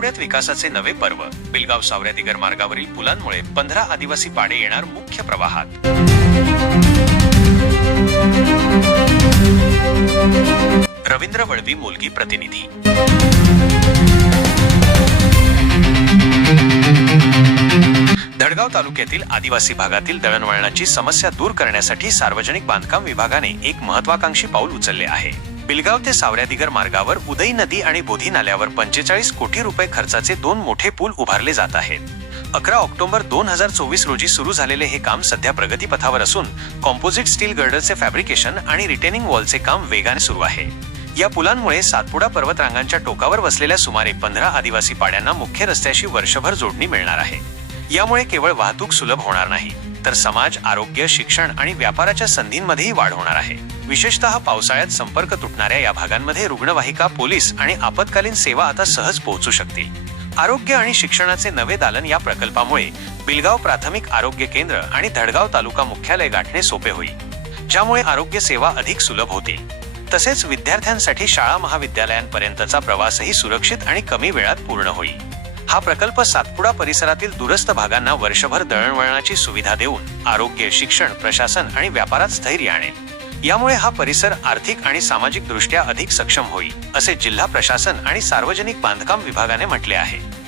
पुण्यात विकासाचे नवे पर्व. बिलगाव सावऱ्या दिगर मार्गावरील पुलांमुळे पंधरा आदिवासी पाडे येणार मुख्य प्रवाहात. रवींद्र वळवी मुलगी प्रतिनिधी. धडगाव तालुक्यातील आदिवासी भागातील दळणवळणाची समस्या दूर करण्यासाठी सार्वजनिक बांधकाम विभागाने एक महत्वाकांक्षी पाऊल उचलले आहे. बिलगाव ते सावऱ्यादिगर मार्गावर उदई नदी आणि बोधी नाल्यावर पंचेचाळीस कोटी रुपये खर्चाचे दोन मोठे पूल उभारले जात आहेत. अकरा ऑक्टोबर दोन हजार चोवीस रोजी सुरू झालेले हे काम सध्या प्रगतीपथावर असून कॉम्पोजिट स्टील गर्डरचे फॅब्रिकेशन आणि रिटेनिंग वॉलचे काम वेगाने सुरू आहे. या पुलांमुळे सातपुडा पर्वतरांगांच्या टोकावर वसलेल्या सुमारे पंधरा आदिवासी पाड्यांना मुख्य रस्त्याशी वर्षभर जोडणी मिळणार आहे. यामुळे केवळ वाहतूक सुलभ होणार नाही. तर समाज आरोग्य शिक्षण आणि व्यापाराच्या संधींमध्येही वाढ होणार आहे. विशेषतः पावसाळ्यात संपर्क तुटणाऱ्या या भागांमध्ये रुग्णवाहिका पोलीस आणि आपत्कालीन सेवा आता सहज पोहोचू शकतील. आरोग्य आणि शिक्षणाचे नवे दालन या प्रकल्पामुळे बिलगाव प्राथमिक आरोग्य केंद्र आणि धडगाव तालुका मुख्यालय गाठणे सोपे होईल ज्यामुळे आरोग्य सेवा अधिक सुलभ होतील. तसेच विद्यार्थ्यांसाठी शाळा महाविद्यालयांपर्यंतचा प्रवासही सुरक्षित आणि कमी वेळात पूर्ण होईल. हा प्रकल्प सातपुडा परिसरातील दूरस्थ भागांना वर्षभर दळणवळणाची सुविधा देऊन आरोग्य शिक्षण प्रशासन आणि व्यापारात स्थैर्य आणेल. यामुळे हा परिसर आर्थिक आणि सामाजिक दृष्ट्या अधिक सक्षम होईल असे जिल्हा प्रशासन आणि सार्वजनिक बांधकाम विभागाने म्हटले आहे.